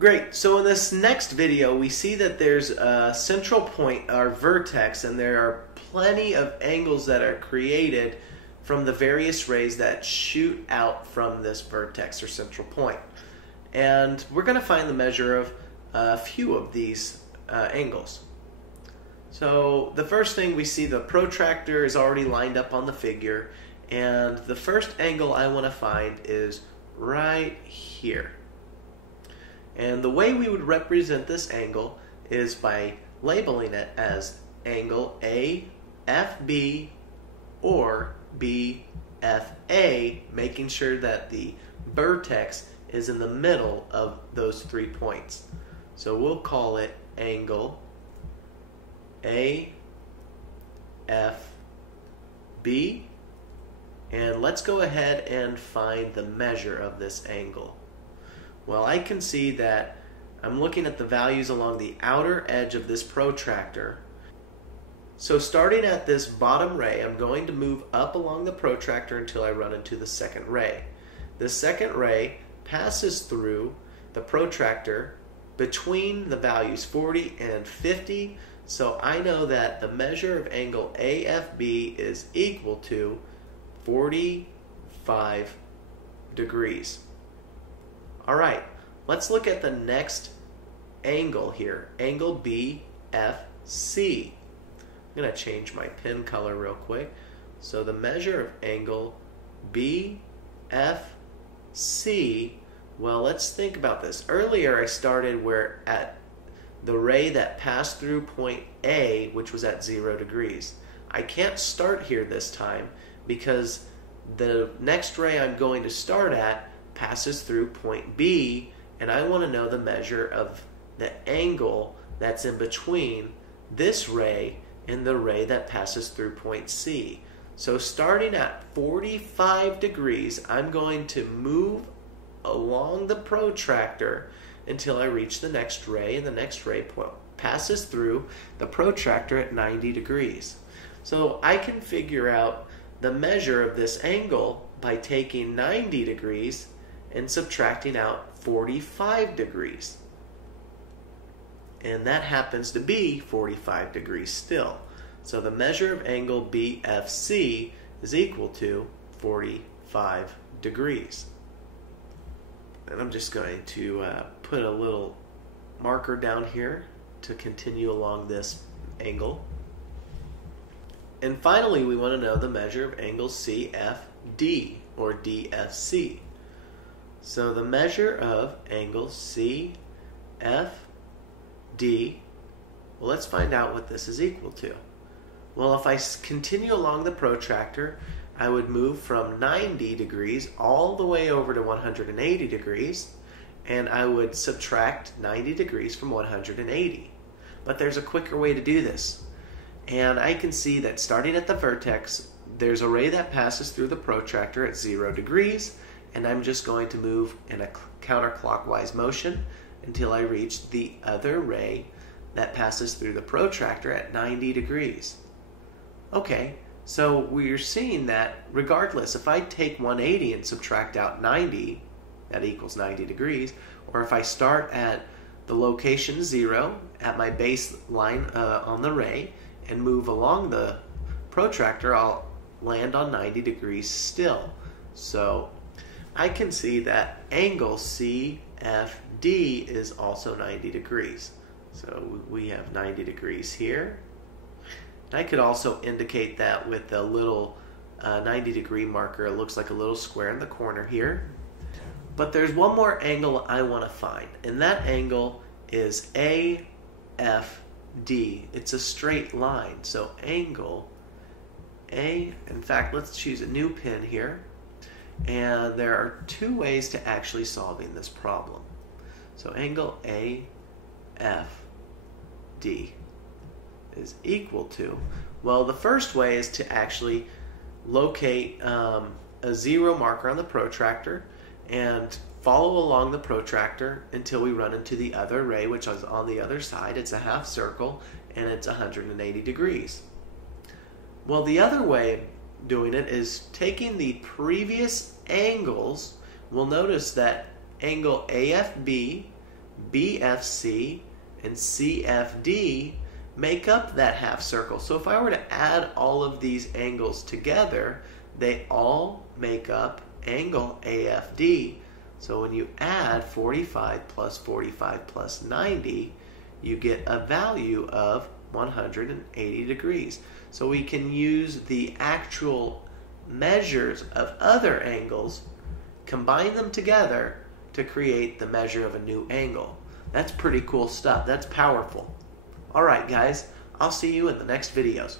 Great, so in this next video we see that there's a central point, our vertex, and there are plenty of angles that are created from the various rays that shoot out from this vertex or central point. And we're going to find the measure of a few of these angles. So the first thing we see, the protractor is already lined up on the figure, and the first angle I want to find is right here. And the way we would represent this angle is by labeling it as angle AFB or BFA, making sure that the vertex is in the middle of those 3 points. So we'll call it angle AFB, and let's go ahead and find the measure of this angle. Well, I can see that I'm looking at the values along the outer edge of this protractor. So starting at this bottom ray, I'm going to move up along the protractor until I run into the second ray. The second ray passes through the protractor between the values 40 and 50, so I know that the measure of angle AFB is equal to 45 degrees. Alright, let's look at the next angle here, angle BFC. I'm going to change my pen color real quick. So the measure of angle BFC, well, let's think about this. Earlier I started where at the ray that passed through point A, which was at 0 degrees. I can't start here this time because the next ray I'm going to start at passes through point B, and I want to know the measure of the angle that's in between this ray and the ray that passes through point C. So starting at 45 degrees, I'm going to move along the protractor until I reach the next ray, and the next ray passes through the protractor at 90 degrees. So I can figure out the measure of this angle by taking 90 degrees and subtracting out 45 degrees. And that happens to be 45 degrees still. So the measure of angle BFC is equal to 45 degrees. And I'm just going to put a little marker down here to continue along this angle. And finally, we want to know the measure of angle CFD or DFC. So the measure of angle CFD, well, let's find out what this is equal to. Well, if I continue along the protractor, I would move from 90 degrees all the way over to 180 degrees, and I would subtract 90 degrees from 180. But there's a quicker way to do this. And I can see that starting at the vertex, there's a ray that passes through the protractor at 0 degrees, and I'm just going to move in a counterclockwise motion until I reach the other ray that passes through the protractor at 90 degrees. Okay, so we're seeing that regardless, if I take 180 and subtract out 90, that equals 90 degrees, or if I start at the location 0 at my baseline on the ray and move along the protractor, I'll land on 90 degrees still. So I can see that angle CFD is also 90 degrees. So we have 90 degrees here. I could also indicate that with a little 90 degree marker. It looks like a little square in the corner here. But there's one more angle I want to find, and that angle is AFD. It's a straight line. So angle A, in fact, let's choose a new pen here. And there are 2 ways to actually solving this problem. So angle AFD is equal to, well, the first way is to actually locate a 0 marker on the protractor and follow along the protractor until we run into the other ray, which is on the other side. It's a half circle and it's 180 degrees. Well, the other way of doing it is taking the previous angles. We'll notice that angle AFB, BFC and CFD make up that half circle. So if I were to add all of these angles together, they all make up angle AFD. So when you add 45 plus 90, you get a value of 180 degrees. So we can use the actual measures of other angles, combine them together to create the measure of a new angle. That's pretty cool stuff. That's powerful. All right, guys, I'll see you in the next videos.